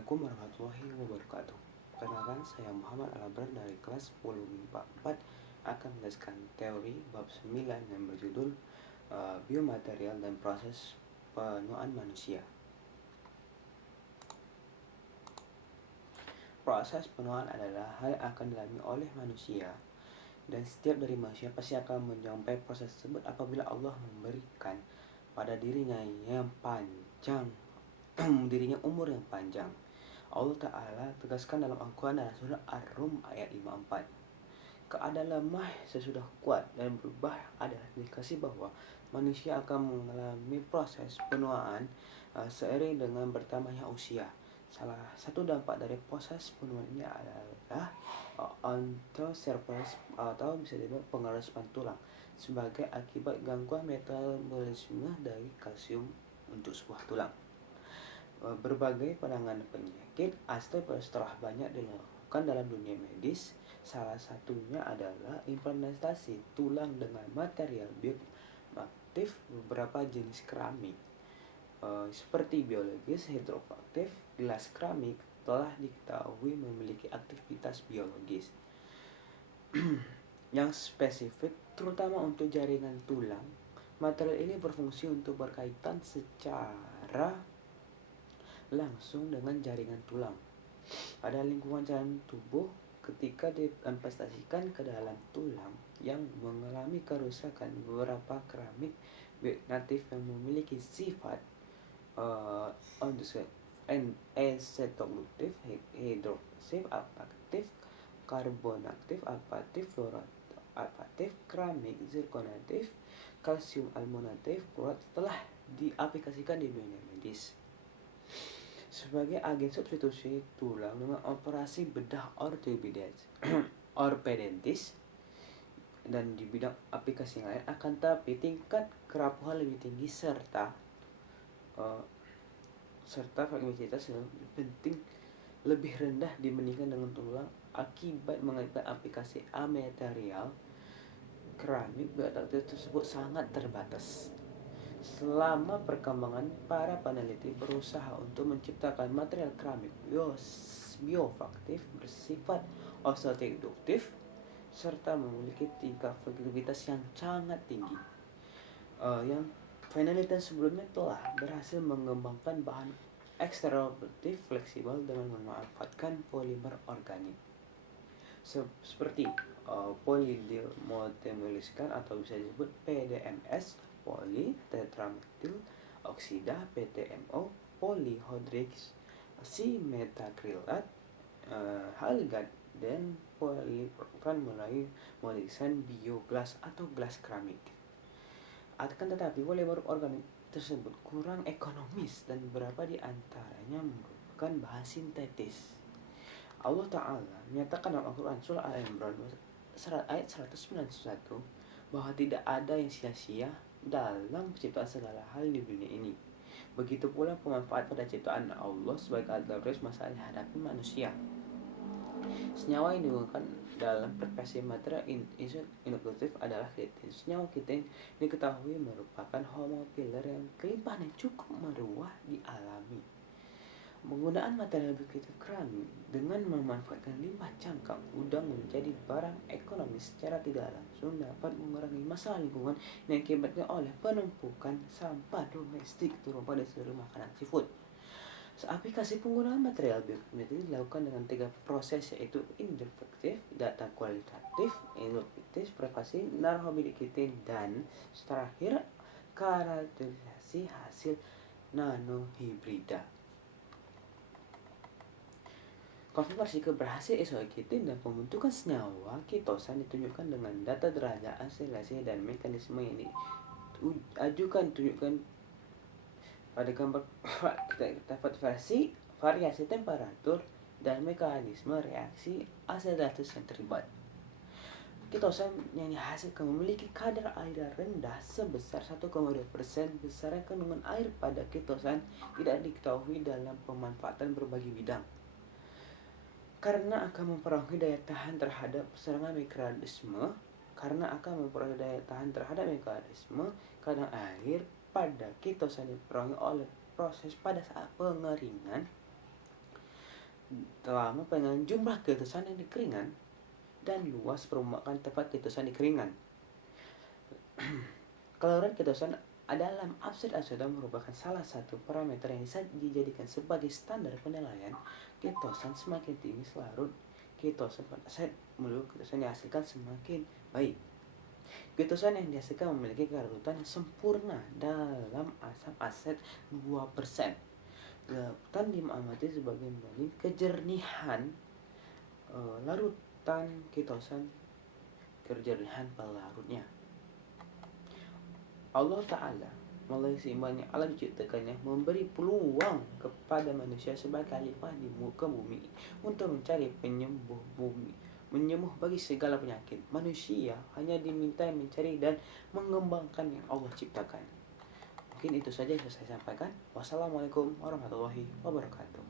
Assalamualaikum warahmatullahi wabarakatuh. Perkenalkan, saya Muhammad Al-Abrar dari kelas 10 MIPA 4 akan menjelaskan teori bab 9 yang berjudul biomaterial dan proses penuaan manusia. Proses penuaan adalah hal yang akan dilalui oleh manusia, dan setiap dari manusia pasti akan mencapai proses tersebut apabila Allah memberikan pada dirinya yang panjang dirinya umur yang panjang. Allah Ta'ala tegaskan dalam Al-Quran dalam surah Ar-Rum ayat 54. Keadaan lemah sesudah kuat dan berubah adalah indikasi bahwa manusia akan mengalami proses penuaan seiring dengan bertambahnya usia. Salah satu dampak dari proses penuaan ini adalah ontocerphus atau bisa disebut pengerasan tulang sebagai akibat gangguan metabolisme dari kalsium untuk sebuah tulang. Berbagai penanganan penyakit osteoporosis telah banyak dilakukan dalam dunia medis. Salah satunya adalah implantasi tulang dengan material bioaktif beberapa jenis keramik seperti biologis, hidroaktif, gelas keramik telah diketahui memiliki aktivitas biologis yang spesifik terutama untuk jaringan tulang. Material ini berfungsi untuk berkaitan secara langsung dengan jaringan tulang pada lingkungan jalan tubuh. Ketika diinvestasikan ke dalam tulang yang mengalami kerusakan, beberapa keramik natif yang memiliki sifat acetobaktif, hidroksif, alfaaktif, karbonaktif, alfaaktif, fluoroaktif, keramik zirkonatif, kalsium aluminatif, kuat telah diaplikasikan di dunia medis sebagai agen substitusi tulang dengan operasi bedah ortopedis dan di bidang aplikasi lain. Akan tapi tingkat kerapuhan lebih tinggi serta fleksibilitas yang penting lebih rendah dibandingkan dengan tulang akibat mengenai aplikasi material keramik bioaktif tersebut sangat terbatas. Selama perkembangan, para peneliti berusaha untuk menciptakan material keramik bioaktif bersifat osteoinduktif serta memiliki tingkat fleksibilitas yang sangat tinggi. Yang penelitian sebelumnya telah berhasil mengembangkan bahan ekstraktif fleksibel dengan memanfaatkan polimer organik seperti polydimethylsilicon atau bisa disebut PDMS, politetramethyl oksida, PTMO, polyhydroxymetacrylat, halgat, dan polipropylen melalui modifikasi bioglas atau gelas keramik. Akan tetapi polimer organik tersebut kurang ekonomis dan beberapa di antaranya merupakan bahan sintetis. Allah Ta'ala menyatakan dalam Al-Quran surah Al-Imran ayat 191 bahwa tidak ada yang sia-sia dalam penciptaan segala hal di dunia ini. Begitu pula pemanfaat pada ciptaan Allah sebagai alat dalam masalah yang dihadapi manusia. Senyawa yang digunakan dalam perspesi material induktif adalah kitin. Senyawa kitin diketahui merupakan homofiler yang kelimpahan yang cukup meruah dialami. Penggunaan material bioaktif keramik dengan memanfaatkan limbah cangkang udang menjadi barang ekonomis secara tidak langsung dapat mengurangi masalah lingkungan yang diakibatkan oleh penumpukan sampah domestik terutama pada seluruh makanan seafood. Aplikasi penggunaan material bioaktif dilakukan dengan 3 proses, yaitu induktif, data kualitatif, induktif, privasi, narkobidikitin, dan terakhir karakterisasi hasil nanohibrida. Konfirmasi keberhasilan isokitin dan pembentukan senyawa ketosan ditunjukkan dengan data derajat akselerasi dan mekanisme yang tunjukkan pada gambar. Kita variasi temperatur dan mekanisme reaksi akseleratus yang terlibat. Ketosan yang dihasilkan memiliki kadar air rendah sebesar 1,2%. Besaran kandungan air pada ketosan tidak diketahui dalam pemanfaatan berbagai bidang, karena akan mempengaruhi daya tahan terhadap serangan mikroorganisme. Kadar air pada ketosan dipengaruhi oleh proses pada saat pengeringan telah mempengaruhi jumlah letusan yang di keringan dan luas permukaan tempat letusan di keringan. Keluaran letusan dalam absurd merupakan salah satu parameter yang bisa dijadikan sebagai standar penilaian ketosan. Semakin tinggi larut ketosan pada saat melulu ketosan dihasilkan semakin baik. Ketosan yang dihasilkan memiliki kelarutan yang sempurna dalam asam aset 2%. Larutan diamati sebagai membanding kejernihan larutan ketosan kejernihan pelarutnya. Allah Ta'ala melalui seimbangnya alam diciptakannya memberi peluang kepada manusia sebagai khalifah di muka bumi untuk mencari penyembuh bagi segala penyakit. Manusia hanya diminta mencari dan mengembangkan yang Allah ciptakan. Mungkin itu saja yang saya sampaikan. Wassalamualaikum warahmatullahi wabarakatuh.